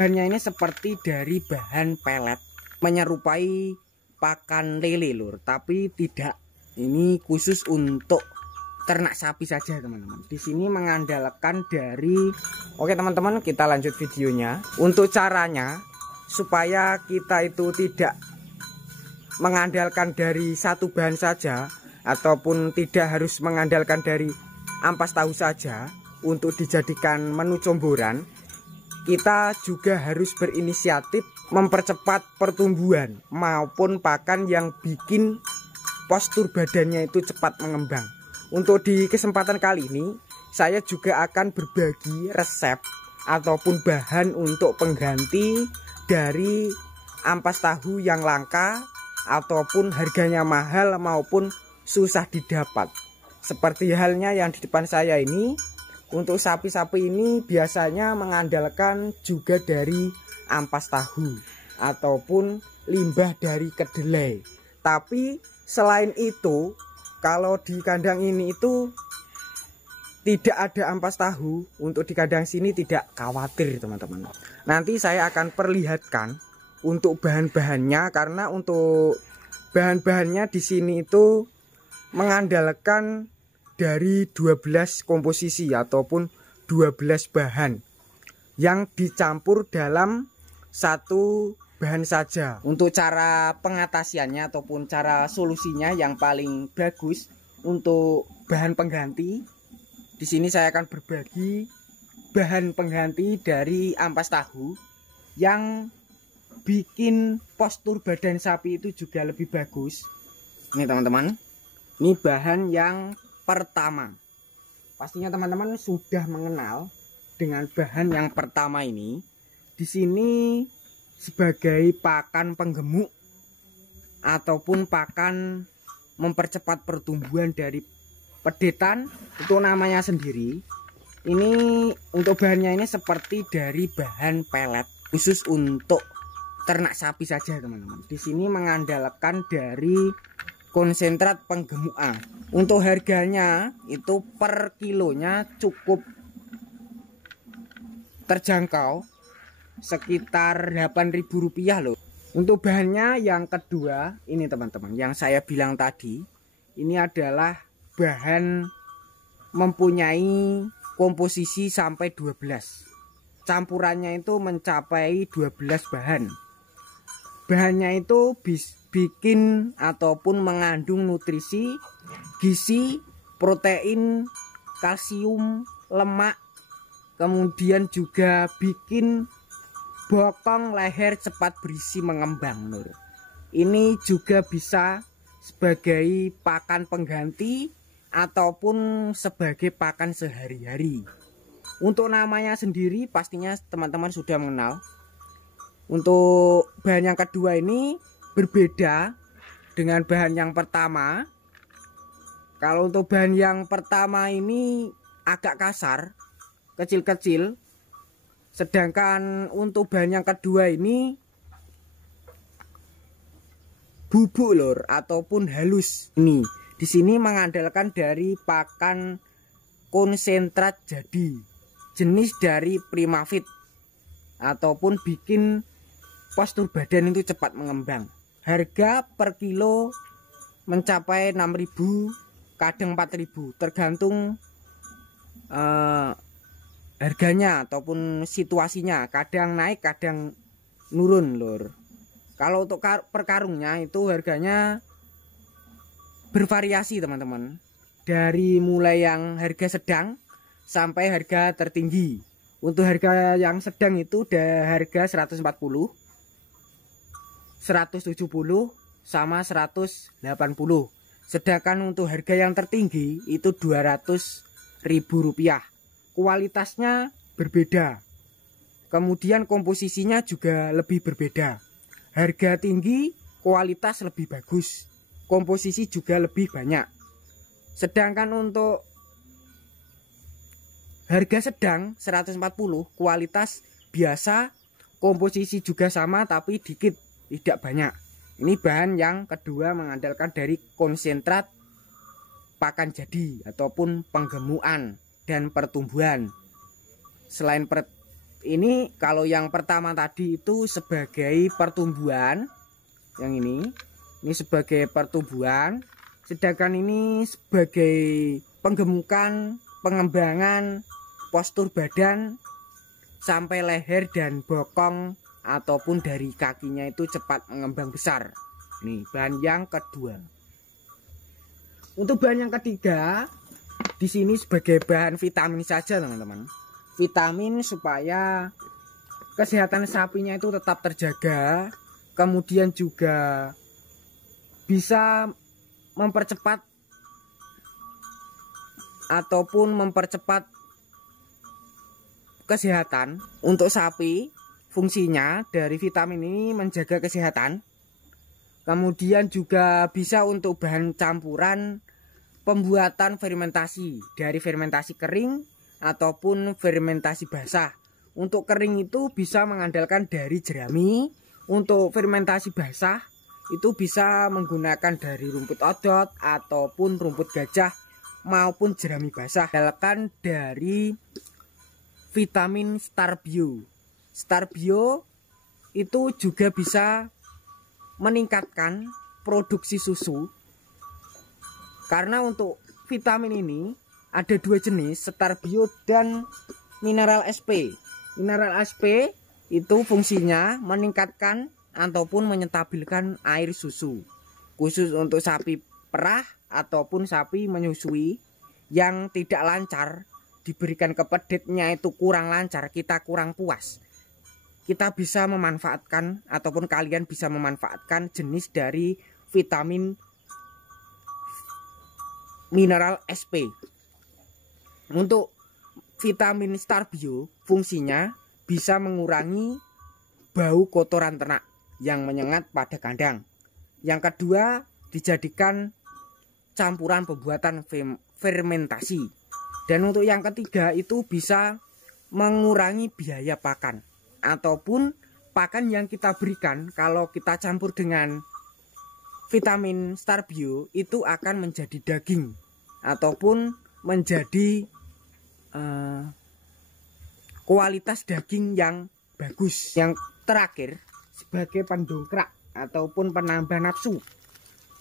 Bahannya ini seperti dari bahan pelet, menyerupai pakan lele lur, tapi tidak. Ini khusus untuk ternak sapi saja teman-teman. Di sini mengandalkan dari Oke teman-teman, kita lanjut videonya. Untuk caranya supaya kita itu tidak mengandalkan dari satu bahan saja ataupun tidak harus mengandalkan dari ampas tahu saja untuk dijadikan menu comboran, kita juga harus berinisiatif mempercepat pertumbuhan maupun pakan yang bikin postur badannya itu cepat mengembang. Untuk di kesempatan kali ini saya juga akan berbagi resep ataupun bahan untuk pengganti dari ampas tahu yang langka ataupun harganya mahal maupun susah didapat. Seperti halnya yang di depan saya ini. Untuk sapi-sapi ini biasanya mengandalkan juga dari ampas tahu ataupun limbah dari kedelai. Tapi selain itu, kalau di kandang ini itu tidak ada ampas tahu, untuk di kandang sini tidak khawatir teman-teman. Nanti saya akan perlihatkan untuk bahan-bahannya, karena untuk bahan-bahannya di sini itu mengandalkan dari 12 komposisi ataupun 12 bahan yang dicampur dalam satu bahan saja. Untuk cara pengatasiannya ataupun cara solusinya yang paling bagus untuk bahan pengganti, di sini saya akan berbagi bahan pengganti dari ampas tahu yang bikin postur badan sapi itu juga lebih bagus. Ini teman-teman, ini bahan yang pertama. Pastinya teman-teman sudah mengenal dengan bahan yang pertama ini. Di sini sebagai pakan penggemuk ataupun pakan mempercepat pertumbuhan dari pedetan, itu namanya sendiri. Ini untuk bahannya ini seperti dari bahan pelet, khusus untuk ternak sapi saja teman-teman. Di sini mengandalkan dari konsentrat penggemukan. Untuk harganya itu per kilonya cukup terjangkau, sekitar Rp8.000 loh. Untuk bahannya yang kedua ini teman-teman, yang saya bilang tadi, ini adalah bahan mempunyai komposisi sampai 12. Campurannya itu mencapai 12 bahan. Bahannya itu bikin ataupun mengandung nutrisi, gizi, protein, kalsium, lemak, kemudian juga bikin bokong leher cepat berisi mengembang lur. Ini juga bisa sebagai pakan pengganti ataupun sebagai pakan sehari-hari. Untuk namanya sendiri pastinya teman-teman sudah mengenal. Untuk bahan yang kedua ini berbeda dengan bahan yang pertama. Kalau untuk bahan yang pertama ini agak kasar, kecil-kecil. Sedangkan untuk bahan yang kedua ini bubuk lur ataupun halus. Ini di sini mengandalkan dari pakan konsentrat jadi, jenis dari Primafit, ataupun bikin postur badan itu cepat mengembang. Harga per kilo mencapai 6.000, kadang 4.000, tergantung harganya ataupun situasinya. Kadang naik, kadang nurun lur. Kalau untuk per karungnya itu harganya bervariasi teman-teman, dari mulai yang harga sedang sampai harga tertinggi. Untuk harga yang sedang itu udah harga 140, 170 sama 180. Sedangkan untuk harga yang tertinggi itu Rp200.000. Kualitasnya berbeda. Kemudian komposisinya juga lebih berbeda. Harga tinggi, kualitas lebih bagus. Komposisi juga lebih banyak. Sedangkan untuk harga sedang 140, kualitas biasa, komposisi juga sama tapi dikit, tidak banyak. Ini bahan yang kedua mengandalkan dari konsentrat pakan jadi ataupun penggemukan dan pertumbuhan. Selain Ini kalau yang pertama tadi itu sebagai pertumbuhan, yang ini sebagai pertumbuhan, sedangkan ini sebagai penggemukan, pengembangan postur badan sampai leher dan bokong ataupun dari kakinya itu cepat mengembang besar. Nih bahan yang kedua. Untuk bahan yang ketiga, di sini sebagai bahan vitamin saja teman-teman. Vitamin supaya kesehatan sapinya itu tetap terjaga, kemudian juga bisa mempercepat ataupun mempercepat kesehatan untuk sapi. Fungsinya dari vitamin ini menjaga kesehatan, kemudian juga bisa untuk bahan campuran pembuatan fermentasi, dari fermentasi kering ataupun fermentasi basah. Untuk kering itu bisa mengandalkan dari jerami, untuk fermentasi basah itu bisa menggunakan dari rumput odot ataupun rumput gajah maupun jerami basah. Mengandalkan dari vitamin Starbio. Starbio itu juga bisa meningkatkan produksi susu, karena untuk vitamin ini ada dua jenis, Starbio dan mineral SP. Mineral SP itu fungsinya meningkatkan ataupun menyetabilkan air susu, khusus untuk sapi perah ataupun sapi menyusui yang tidak lancar, diberikan kepedetnya itu kurang lancar, kita kurang puas. Kita bisa memanfaatkan ataupun kalian bisa memanfaatkan jenis dari vitamin mineral SP. Untuk vitamin Starbio fungsinya bisa mengurangi bau kotoran ternak yang menyengat pada kandang. Yang kedua, dijadikan campuran pembuatan fermentasi. Dan untuk yang ketiga itu bisa mengurangi biaya pakan, ataupun pakan yang kita berikan kalau kita campur dengan vitamin Starbio itu akan menjadi daging ataupun menjadi kualitas daging yang bagus. Yang terakhir sebagai pendongkrak ataupun penambah nafsu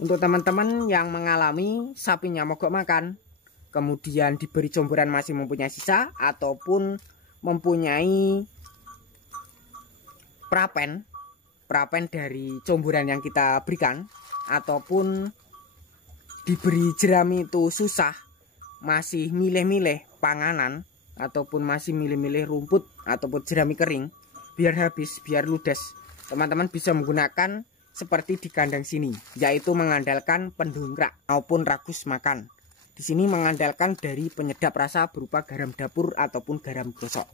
untuk teman-teman yang mengalami sapinya mogok makan, kemudian diberi comburan masih mempunyai sisa ataupun mempunyai prapen dari comburan yang kita berikan, ataupun diberi jerami itu susah, masih milih-milih panganan ataupun masih milih-milih rumput ataupun jerami kering biar habis, biar ludes, teman-teman bisa menggunakan seperti di kandang sini, yaitu mengandalkan pendongkrak maupun ragus makan. Di sini mengandalkan dari penyedap rasa berupa garam dapur ataupun garam gosok.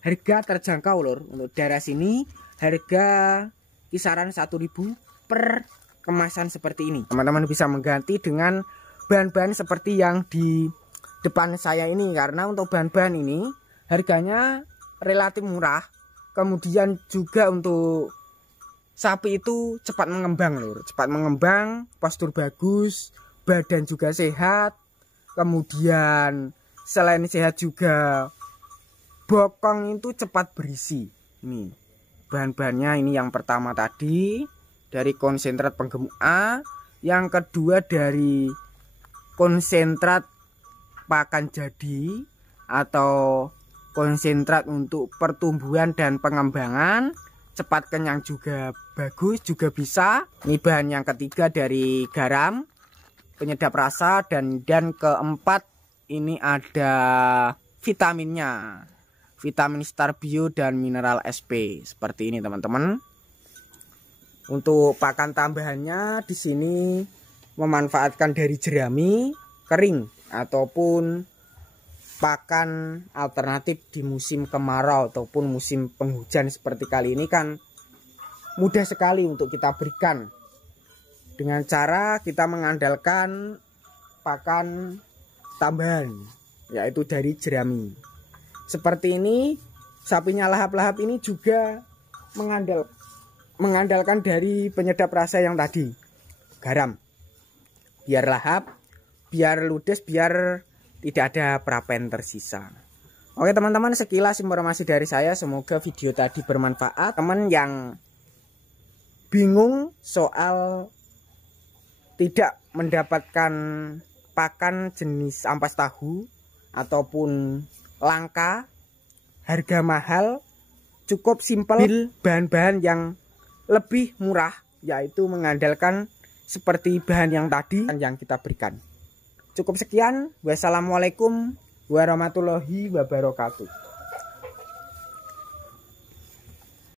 Harga terjangkau lur. Untuk daerah sini harga kisaran 1.000 per kemasan seperti ini. Teman-teman bisa mengganti dengan bahan-bahan seperti yang di depan saya ini, karena untuk bahan-bahan ini harganya relatif murah. Kemudian juga untuk sapi itu cepat mengembang lur, cepat mengembang, postur bagus, badan juga sehat. Kemudian selain sehat juga bokong itu cepat berisi. Ini bahan-bahannya, ini yang pertama tadi dari konsentrat penggemuk A, yang kedua dari konsentrat pakan jadi atau konsentrat untuk pertumbuhan dan pengembangan, cepat kenyang juga bagus, juga bisa. Ini bahan yang ketiga dari garam penyedap rasa, dan keempat ini ada vitaminnya, vitamin Starbio dan mineral SP seperti ini teman-teman. Untuk pakan tambahannya di sini memanfaatkan dari jerami kering ataupun pakan alternatif di musim kemarau ataupun musim penghujan seperti kali ini kan mudah sekali untuk kita berikan dengan cara kita mengandalkan pakan tambahan, yaitu dari jerami. Seperti ini, sapinya lahap-lahap ini juga mengandalkan dari penyedap rasa yang tadi, garam. Biar lahap, biar ludes, biar tidak ada prapen tersisa. Oke teman-teman, sekilas informasi dari saya, semoga video tadi bermanfaat. Teman yang bingung soal tidak mendapatkan pakan jenis ampas tahu ataupun langka, harga mahal, cukup simpel, bahan-bahan yang lebih murah, yaitu mengandalkan seperti bahan yang tadi yang kita berikan. Cukup sekian, wassalamualaikum warahmatullahi wabarakatuh.